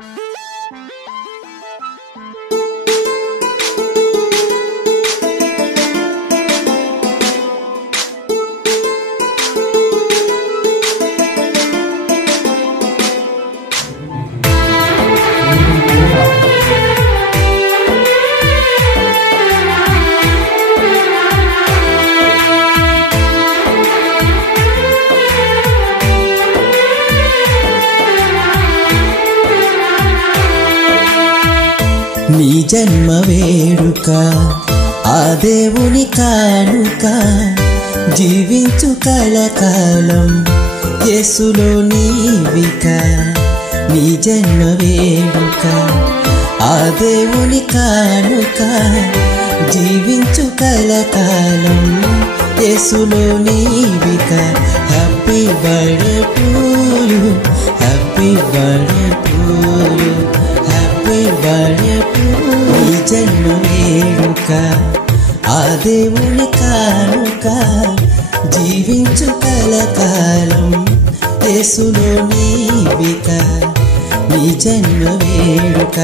నీ జన్మ వేడుక ఆ దేవుని కానుక జీవించు కలకాలం యేసులో నీవిక. నీ జన్మ వేడుక ఆ దేవుని కానుక జీవించు కలకాలం యేసులో నీవిక. Happy birthday to you, happy birthday to you, happy birthday to you. నీ జన్మ వేడుక ఆ దేవుని కానుక జీవించు కలకాలం యేసులో నీవిక. నీ జన్మ వేడుక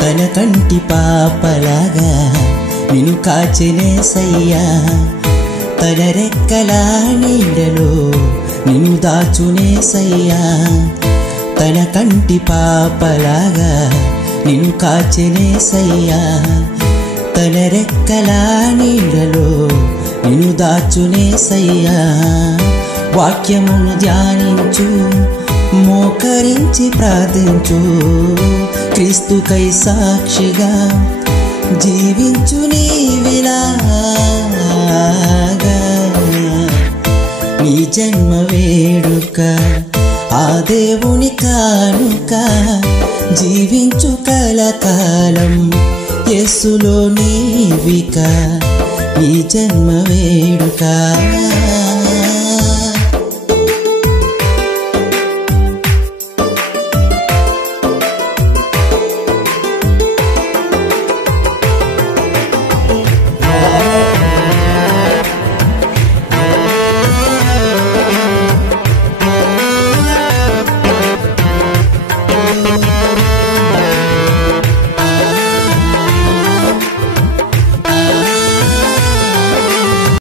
తన కంటి పాపలాగా నిన్ను కాచెనేసయ్యా. తన రెక్కల నీడలో నిన్ను దాచునేసయ్యా. తన కంటి పాపలాగా నిన్ను కాచెనేసయ్యా. తన రెక్కల నీడలో నిన్ను దాచునేసయ్యా. వాక్యమును ధ్యానించు, మోకరించి ప్రార్థించు, క్రీస్తుకై సాక్షిగా జీవించు నీవిలాగా. నీ జన్మ వేడుక ఆ దేవుని కానుక జీవించు కలకాలం యేసులో నీవిక. నీ జన్మ వేడుక